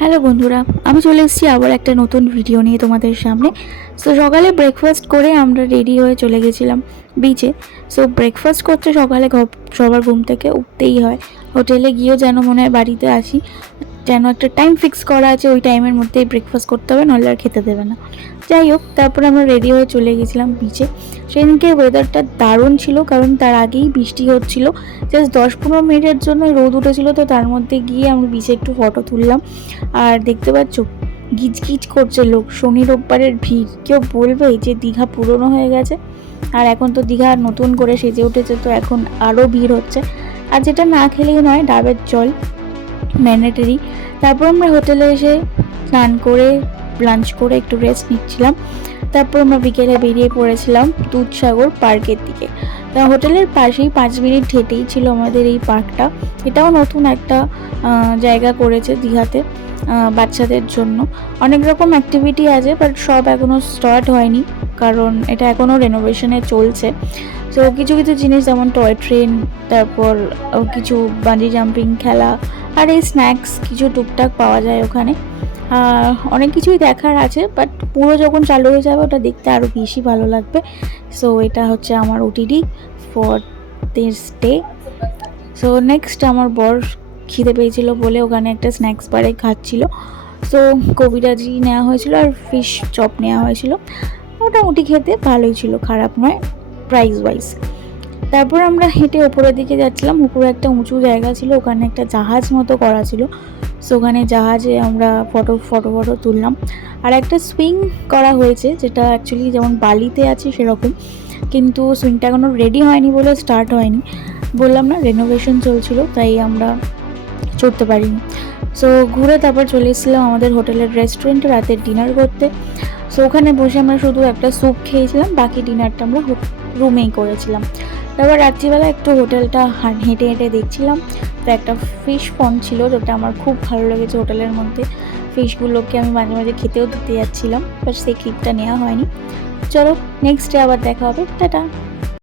Hello বন্ধুরা, আমি চলে এসেছি আবার একটা নতুন ভিডিও নিয়ে তোমাদের সামনে। সো সকালে ব্রেকফাস্ট করে আমরা রেডি হয়ে চলে গেছিলাম বিচে। সো ব্রেকফাস্ট করতে সকালে সবার ঘুম থেকে উঠতেই হয়। হোটেলে গিয়েও যেন মনে হয় বাড়িতে আসি, যেন একটা টাইম ফিক্স করা আছে, ওই টাইমের মধ্যেই ব্রেকফাস্ট করতে হবে, নাহলে আর খেতে দেবে না। যাই হোক, তারপরে আমরা রেডি হয়ে চলে গেছিলাম বিচে। সেদিনকে ওয়েদারটা দারুণ ছিল, কারণ তার আগেই বৃষ্টি হচ্ছিল। জাস্ট 10-15 মিনিটের জন্য রোদ উঠেছিল, তো তার মধ্যে গিয়ে আমরা বিচে একটু ফটো তুললাম। আর দেখতে পাচ্ছ গিজগিজ করছে লোক, শনি রোববারের ভিড়। কেউ বলবে যে দীঘা পুরনো হয়ে গেছে, আর এখন তো দীঘা নতুন করে সেজে উঠেছে, তো এখন আরও ভিড় হচ্ছে। আর যেটা না খেলেই নয়, ডাবের জল ম্যান্ডেটরি। তারপর আমরা হোটেলে এসে স্নান করে লাঞ্চ করে একটু রেস্ট নিচ্ছিলাম। তারপর আমরা বিকেলে বেরিয়ে পড়েছিলাম দুধসাগর পার্কের দিকে। তা হোটেলের পাশেই 5 মিনিট হেঁটেই ছিল আমাদের এই পার্কটা। এটাও নতুন একটা জায়গা করেছে দীঘাতে বাচ্চাদের জন্য। অনেক রকম অ্যাক্টিভিটি আছে, বাট সব এখনও স্টার্ট হয়নি, কারণ এটা এখনও রেনোভেশনে চলছে। তো কিছু কিছু জিনিস যেমন টয় ট্রেন, তারপর কিছু বাঞ্জি জাম্পিং খেলা, আর এই স্ন্যাক্স কিছু টুকটাক পাওয়া যায় ওখানে। অনেক কিছুই দেখার আছে, বাট পুরো যখন চালু হয়ে যাবে ওটা দেখতে আরও বেশি ভালো লাগবে। সো এটা হচ্ছে আমার OTD for this day. So next আমার বর খিদে পেয়েছিল বলে ওখানে একটা স্ন্যাক্স বারে খাচ্ছিল। সো কবিরাজি নেওয়া হয়েছিল আর ফিশ চপ নেওয়া হয়েছিল। মোটামুটি খেতে ভালোই ছিল, খারাপ নয় প্রাইস ওয়াইজ। তারপর আমরা হেঁটে ওপরের দিকে যাচ্ছিলাম। উপরে একটা উঁচু জায়গা ছিল, ওখানে একটা জাহাজ মতো করা ছিল। সো ওখানে জাহাজে আমরা ফটো তুললাম। আর একটা সুইং করা হয়েছে, যেটা অ্যাকচুয়ালি যেমন বালিতে আছে সেরকম, কিন্তু সুইংটা এখনও রেডি হয়নি বলে স্টার্ট হয়নি। বললাম না, রেনোভেশন চলছিল, তাই আমরা চড়তে পারিনি। সো ঘুরে তারপর চলে এসেছিলাম আমাদের হোটেলের রেস্টুরেন্টে রাতের ডিনার করতে। সো ওখানে বসে আমরা শুধু একটা স্যুপ খেয়েছিলাম, বাকি ডিনারটা আমরা রুমেই করেছিলাম। তারপর রাত্রিবেলা একটু হোটেলটা হেঁটে হেঁটে দেখছিলাম। তো একটা ফিশ পন্ড ছিল, যেটা আমার খুব ভালো লেগেছে। হোটেলের মধ্যে ফিশগুলোকে আমি মাঝে মাঝে খেতেও দিতে যাচ্ছিলাম, বাট সেই ক্লিপটা নেওয়া হয়নি। চলো, নেক্সট ডে আবার দেখা হবে। টাটা।